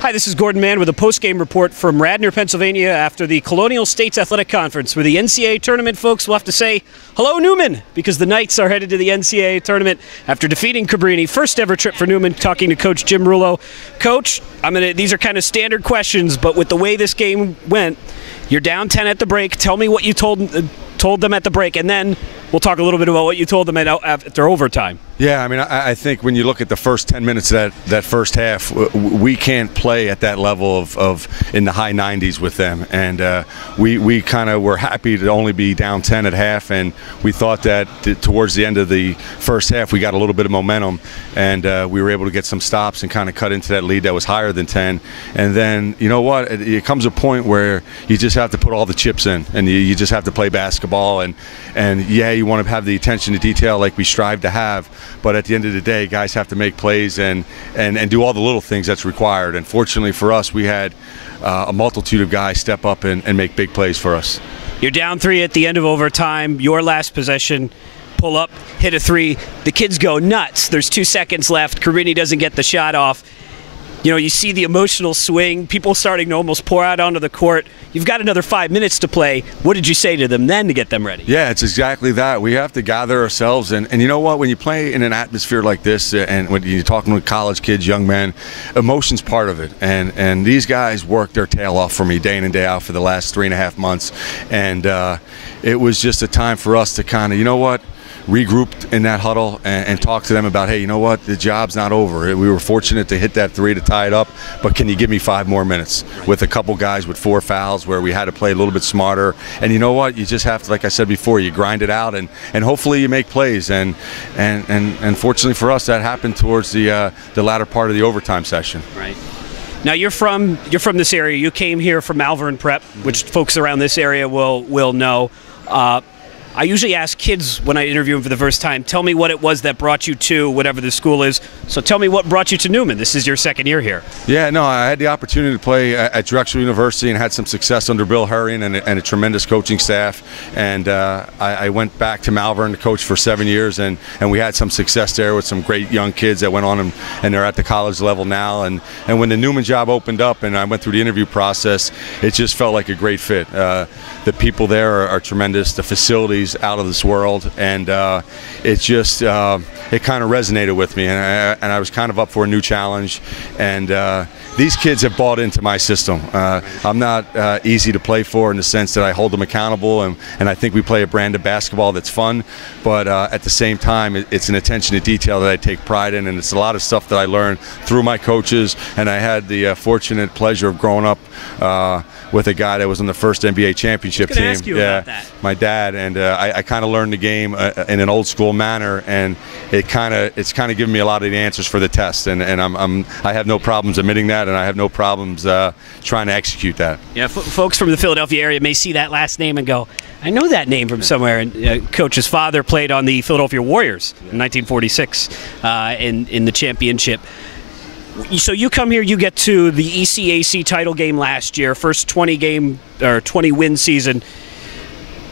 Hi, this is Gordon Mann with a post-game report from Radnor, Pennsylvania after the Colonial States Athletic Conference, where the NCAA tournament folks will have to say, hello, Neumann, because the Knights are headed to the NCAA tournament after defeating Cabrini. First ever trip for Neumann, talking to Coach Jim Rullo. Coach, these are kind of standard questions, but with the way this game went, you're down 10 at the break. Tell me what you told them at the break, and then we'll talk a little bit about what you told them after overtime. Yeah, I think when you look at the first 10 minutes of that first half, we can't play at that level of in the high 90s with them, and we kind of were happy to only be down 10 at half, and we thought that towards the end of the first half we got a little bit of momentum, and we were able to get some stops and kind of cut into that lead that was higher than 10. And then, you know what, it comes a point where you just have to put all the chips in, and you just have to play basketball, and yeah, you want to have the attention to detail like we strive to have, but at the end of the day, guys have to make plays and do all the little things that's required. And fortunately for us, we had a multitude of guys step up and make big plays for us. You're down 3 at the end of overtime. Your last possession, pull up, hit a 3. The kids go nuts. There's 2 seconds left. Cabrini doesn't get the shot off. You know, you see the emotional swing, people starting to almost pour out onto the court. You've got another 5 minutes to play. What did you say to them then to get them ready? Yeah, it's exactly that. We have to gather ourselves. And you know what? When you play in an atmosphere like this, and when you're talking with college kids, young men, emotion's part of it. And these guys worked their tail off for me day in and day out for the last 3.5 months. And it was just a time for us to kind of, you know what, regrouped in that huddle and talk to them about, hey, you know what, the job's not over. We were fortunate to hit that 3 to tie it up, but can you give me 5 more minutes with a couple guys with 4 fouls where we had to play a little bit smarter. And you know what, you just have to, like I said before, you grind it out and hopefully you make plays. And fortunately for us, that happened towards the latter part of the overtime session. Right. Now you're from this area. You came here from Malvern Prep, which folks around this area will know. I usually ask kids when I interview them for the first time, tell me what it was that brought you to whatever the school is. So tell me what brought you to Neumann. This is your 2nd year here. Yeah, no, I had the opportunity to play at Drexel University and had some success under Bill Hurrian and a tremendous coaching staff. And I went back to Malvern to coach for 7 years, and we had some success there with some great young kids that went on and they're at the college level now. And when the Neumann job opened up and I went through the interview process, it just felt like a great fit. The people there are tremendous. The facilities out of this world, and it just it kind of resonated with me, and I was kind of up for a new challenge. And these kids have bought into my system. I'm not easy to play for in the sense that I hold them accountable, and I think we play a brand of basketball that's fun, but at the same time it's an attention to detail that I take pride in, and it's a lot of stuff that I learned through my coaches. And I had the fortunate pleasure of growing up with a guy that was on the first NBA championship team. Ask you about that. My dad, and I kind of learned the game in an old school manner, and it's kind of given me a lot of the answers for the test, and I have no problems admitting that, and I have no problems trying to execute that. Yeah, folks from the Philadelphia area may see that last name and go, I know that name from somewhere. And Coach's father played on the Philadelphia Warriors in 1946 in the championship. So you come here, you get to the ECAC title game last year, first 20-win season.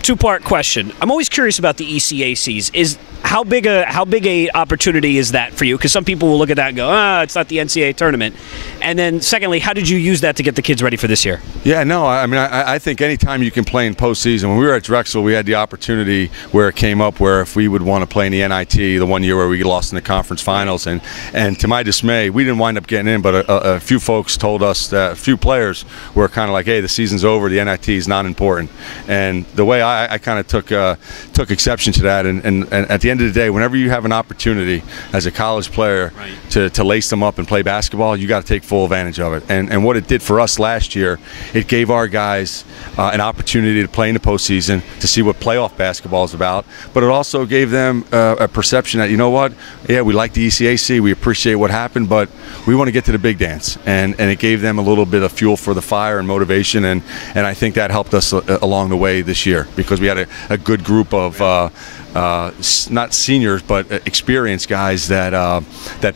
2-part question. I'm always curious about the ECACs. Is how big a opportunity is that for you? Because some people will look at that and go, it's not the NCAA tournament. And then secondly, how did you use that to get the kids ready for this year? Yeah, no, I think anytime you can play in postseason. When we were at Drexel, we had the opportunity where it came up where if we would want to play in the NIT, the one year where we lost in the conference finals, and to my dismay, we didn't wind up getting in, but a few folks told us that a few players were kind of like, hey, the season's over, the NIT is not important. And the way I kind of took exception to that, and at the end of the day, whenever you have an opportunity as a college player to lace them up and play basketball, you got to take full advantage of it. And what it did for us last year, it gave our guys an opportunity to play in the postseason, to see what playoff basketball is about, but it also gave them a perception that, you know what, yeah, we like the ECAC, we appreciate what happened, but we want to get to the big dance. And it gave them a little bit of fuel for the fire and motivation, and I think that helped us along the way this year, because we had a good group of not seniors, but experienced guys that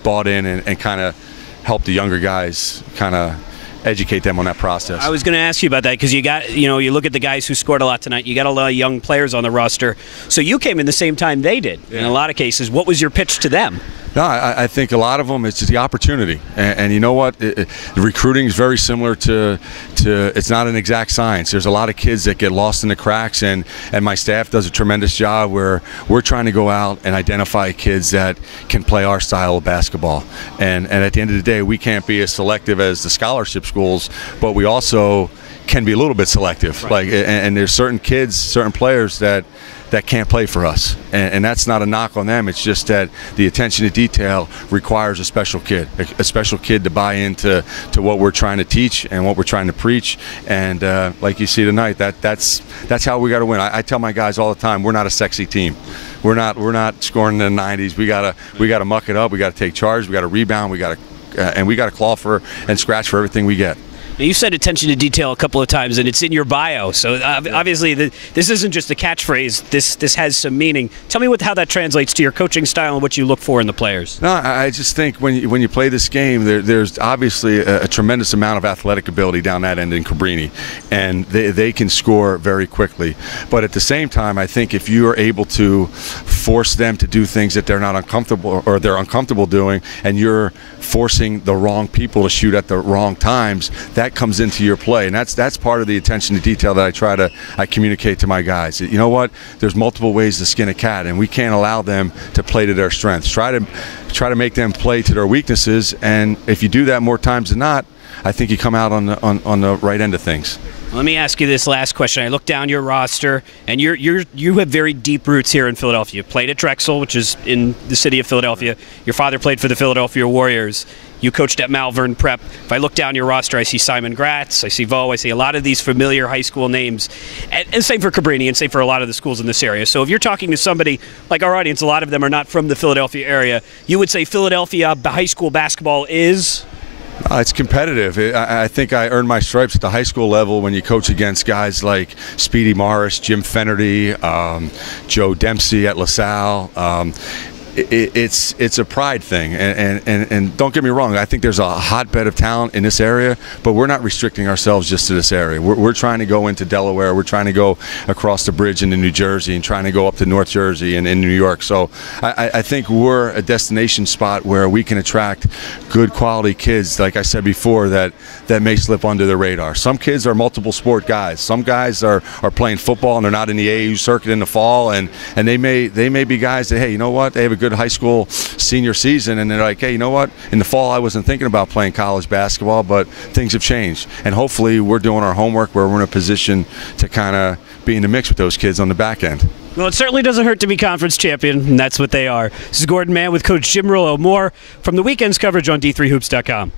bought in and kind of helped the younger guys kind of educate them on that process. I was going to ask you about that, because you look at the guys who scored a lot tonight. You got a lot of young players on the roster. So you came in the same time they did in a lot of cases. What was your pitch to them? No, I think a lot of them, it's just the opportunity. And you know what? The recruiting is very similar to it's not an exact science. There's a lot of kids that get lost in the cracks, and my staff does a tremendous job where we're trying to go out and identify kids that can play our style of basketball. And at the end of the day, we can't be as selective as the scholarship schools, but we also can be a little bit selective. Right. And there's certain kids, certain players that can't play for us, and that's not a knock on them. It's just that the attention to detail requires a special kid to buy into what we're trying to teach and what we're trying to preach. And like you see tonight, that's how we got to win. I tell my guys all the time, we're not a sexy team. We're not scoring in the 90s. We gotta muck it up. We gotta take charge. We gotta rebound. We gotta claw for and scratch for everything we get. Now, you said attention to detail a couple of times, and it's in your bio. So obviously, this isn't just a catchphrase. This has some meaning. Tell me how that translates to your coaching style and what you look for in the players. No, I just think when you play this game, there's obviously a tremendous amount of athletic ability down that end in Cabrini, and they can score very quickly. But at the same time, I think if you are able to force them to do things that they're not uncomfortable or they're uncomfortable doing, and you're forcing the wrong people to shoot at the wrong times, that comes into your play. And that's part of the attention to detail that I communicate to my guys. You know what? There's multiple ways to skin a cat, and we can't allow them to play to their strengths. Try to make them play to their weaknesses, and if you do that more times than not, I think you come out on the right end of things. Let me ask you this last question. I look down your roster, and you have very deep roots here in Philadelphia. You played at Drexel, which is in the city of Philadelphia. Your father played for the Philadelphia Warriors. You coached at Malvern Prep. If I look down your roster, I see Simon Gratz, I see Vo, I see a lot of these familiar high school names. And same for Cabrini, and same for a lot of the schools in this area. So if you're talking to somebody, like our audience, a lot of them are not from the Philadelphia area, you would say Philadelphia high school basketball is? It's competitive. I think I earned my stripes at the high school level when you coach against guys like Speedy Morris, Jim Fenerty, Joe Dempsey at LaSalle. It's a pride thing, and don't get me wrong, I think there's a hotbed of talent in this area, but we're not restricting ourselves just to this area. We're trying to go into Delaware, we're trying to go across the bridge into New Jersey, and trying to go up to North Jersey and in New York. So I think we're a destination spot where we can attract good quality kids, like I said before, that may slip under the radar. Some kids are multiple sport guys. Some guys are playing football and they're not in the AAU circuit in the fall, and they may be guys that, hey, you know what, they have a good high school senior season, and they're like, hey, you know what, in the fall I wasn't thinking about playing college basketball, but things have changed, and hopefully we're doing our homework where we're in a position to kind of be in the mix with those kids on the back end. Well, it certainly doesn't hurt to be conference champion, and that's what they are. This is Gordon Mann with Coach Jim Rullo. More from the weekend's coverage on D3Hoops.com.